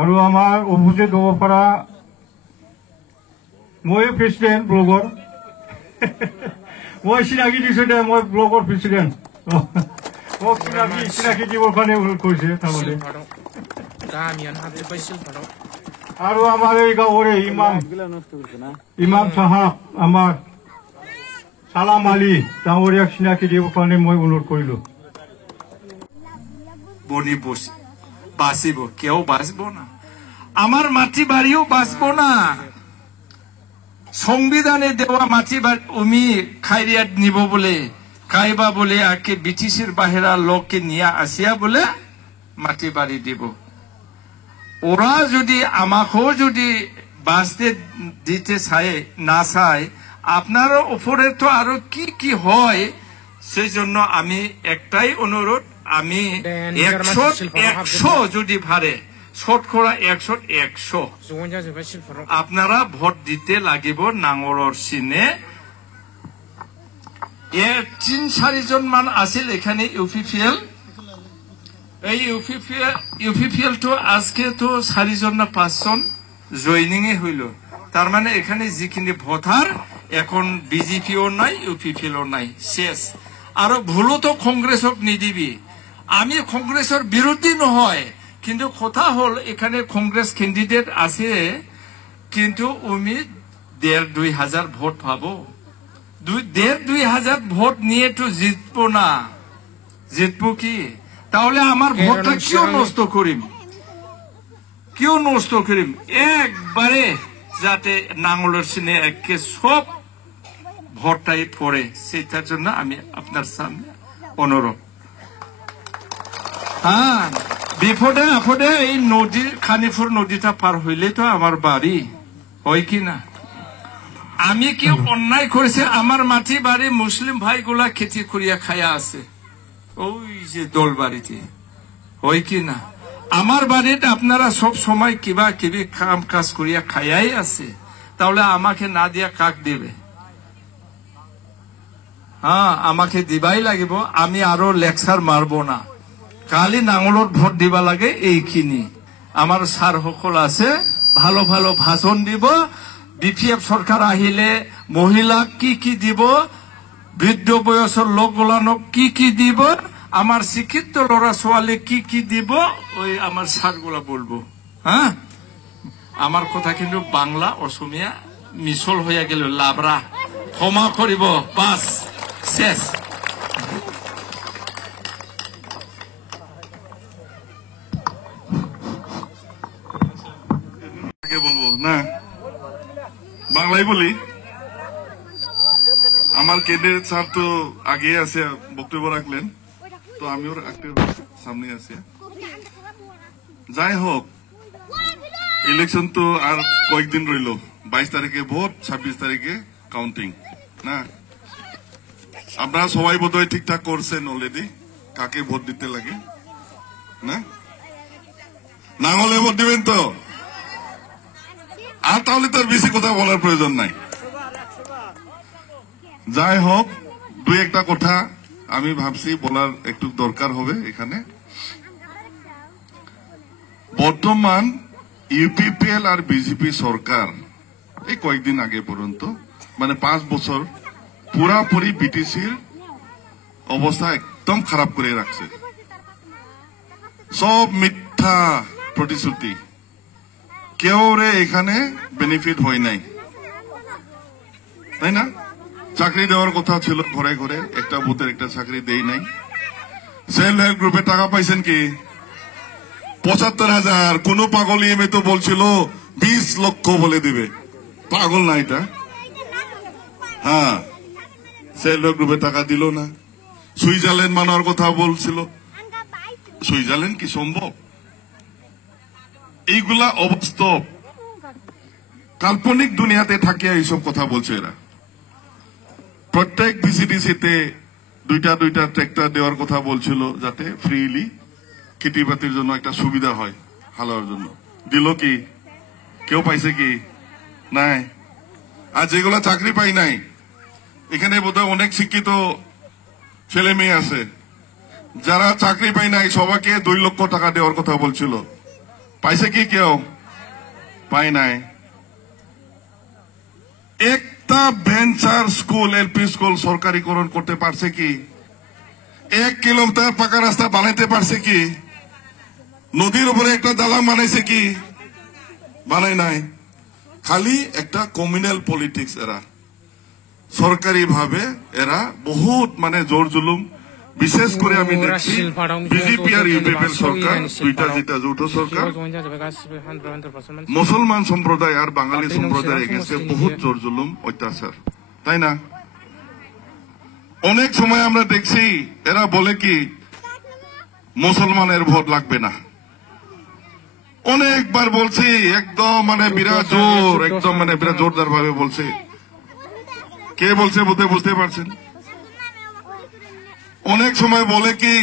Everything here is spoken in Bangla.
আৰু আমাৰ উপস্থিত হ'ব পৰা মই প্ৰেচিডেণ্ট ব্লগৰ মই চিনাকি দিছোঁ দে মই ব্লগৰ প্ৰেচিডেণ্ট মোক চিনাকি দিবৰ কাৰণে অনুৰোধ কৰিছে তাৰমানে আৰু আমাৰ এই গাঁৱৰে ইমাম চাহাব আমাৰ সালাম আলী ডাঙৰীয়াক চিনাকি দিবৰ কাৰণে মই অনুৰোধ কৰিলোঁ বনি বসে বাঁচিব কেউ বাঁচব না আমার মাটি বাড়িও বাঁচব না সংবিধানে দেওয়া মাটি বাড়ি উমি খাইরিয়াত নিব বলে খাইবা বলে আকে ব্রিটিশের বাহেরা লোককে নিয়ে আসিয়া বলে মাটি বাড়ি দিব ওরা যদি আমাকেও যদি বাঁচতে দিতে চায় না চায় আপনার উপরে তো আরো কি কি হয় সেই জন্য আমি একটাই অনুরোধ আমি 100 যদি ভারে শতকরা 100 আপনারা ভোট দিতে লাগিব নাঙলৰ চিনে 3-4 জন মান আছিল এখানে ইউপিপিএল এই ইউপিপিএল তো আজকে তো 4 জন না 5 জন জয়নিং হইল তার মানে এখানে যিখিনি ভোটার এখন বিজেপিও নাই ইউপিপিএলও নাই শেষ আর ভুলো তো কংগ্রেসক নিদিবি আমি কংগ্রেসের বিরোধী নহয় কিন্তু কথা হল এখানে কংগ্রেস ক্যান্ডিডেট আছে কিন্তু উমি 1,500 ভোট পাবো 1,500 ভোট নিয়ে তো জিতবো না জিতবো কি তাহলে আমার ভোটটা কেউ নষ্ট করিম একবারে যাতে নাঙলের সিনে একে সব ভোটটাই পড়ে সেটার জন্য আমি আপনার সামনে অনুরোধ হ্যাঁ বিপদে আপদে এই নদী খানিপুর নদীটা পার হইলে তো আমার বাড়ি হয় কি না আমি কি অন্যায় করেছে আমার মাটি বাড়ি মুসলিম ভাইগুলা খেতি করিয়া খাইয়া আছে ওই যে দল বাড়িতে হয় কি না আমার বাড়িতে আপনারা সব সময় কিবা কিবি কাম কাজ করিয়া খাইয়াই আছে তাহলে আমাকে না দিয়া কাক দেবে হ্যাঁ আমাকে দিবাই লাগিব আমি আরো লেকচার মারবো না কালি নাঙলত ভোট দিবা লাগে এইখিনি আমার স্যার সকল আছে ভালো ভালো ভাষণ দিব বিপিএফ সরকার আহিলে মহিলা কি কি দিব বৃদ্ধ বয়সের লোকগুলানক কি কি দিব আমার শিক্ষিত লড়া ছোৱালী কি কি দিব ওই আমার স্যারগুলা বলবো হ্যাঁ আমার কথা কিন্তু বাংলা অসমীয়া মিছল হইয়া গেল লাবরা ক্ষমা করিব বাস শেষ বলবো না বাংলায় বলি আমার ক্যান্ডিডেট স্যার তো আগে আছে বক্তব্য রাখলেন তো আমিও সামনে আছি যাই হোক ইলেকশন তো আর কয়েকদিন রইল 22 তারিখে ভোট 26 তারিখে কাউন্টিং না আপনারা সবাই বোধহয় ঠিকঠাক করছেন অলরেডি কাকে ভোট দিতে লাগে না নাঙলে ভোট দিবেন তো আর তাহলে তার বেশি কথা বলার প্রয়োজন নাই যাই হোক দুই একটা কথা আমি ভাবছি বলার একটু দরকার হবে এখানে বর্তমান ইউপিপিএল আর বিজেপি সরকার এই কয়েকদিন আগে পর্যন্ত মানে 5 বছর পুরাপুরি বিটিসির অবস্থা একদম খারাপ করে রাখছে সব মিথ্যা প্রতিশ্রুতি কেউ রে এখানে বেনিফিট হয় নাই তাই না চাকরি দেওয়ার কথা ছিল ঘরে ঘরে একটা বুথের একটা চাকরি দেই নাই সেলফ হেল্প গ্রুপে টাকা পাইছেন কি ৭৫,০০০ কোন পাগল ইএমএ তো বলছিল 20 লক্ষ বলে দিবে পাগল না এটা হ্যাঁ সেলফ হেল্প গ্রুপে টাকা দিল না সুইজারল্যান্ড মানার কথা বলছিল সুইজারল্যান্ড কি সম্ভব এইগুলা অবাস্তব কাল্পনিক দুনিয়াতে থাকিয়া এইসব কথা বলছে এরা প্রত্যেক ভিসিডিসিতে দুইটা ট্রাক্টর দেওয়ার কথা বলছিল যাতে ফ্রিলি খেতিবাতির জন্য একটা সুবিধা হয় হালার জন্য দিল কি কেউ পাইছে কি নাই আর যেগুলা চাকরি পাই নাই এখানে বোধহয় অনেক শিক্ষিত ছেলে মেয়ে আছে যারা চাকরি পায় নাই সবাইকে 2 লক্ষ টাকা দেওয়ার কথা বলছিল, পাইছে কি কেউ? পাই নাই। একটা ভেঞ্চার স্কুল, এলপি স্কুল সরকারিকরণ করতে পারছে কি? 1 কিলোমিটার পাকা রাস্তা বানাইতে পারছে কি? নদীর উপরে একটা দালান বানাইছে কি? বানাই নাই। খালি একটা কমিউনাল পলিটিক্স। এরা সরকারি ভাবে এরা বহুত মানে জোর জুলুম, বিশেষ করে আমি দেখছি বিজেপি আর ইউপিএফ সরকার, দুইটা যেটা যৌথ সরকার, মুসলমান সম্প্রদায় আর বাঙালি সম্প্রদায়ের এগেন্স্টে বহুত জোর জুলুম, অত্যাচার, তাই না? অনেক সময় আমরা দেখছি এরা বলে কি মুসলমানের ভোট লাগবে না, অনেকবার বলছি, একদম মানে বিরাট জোর, একদম মানে বিরাট জোরদার ভাবে বলছে। কে বলছে বুঝতে পারছেন? অনেক সময় বলে কি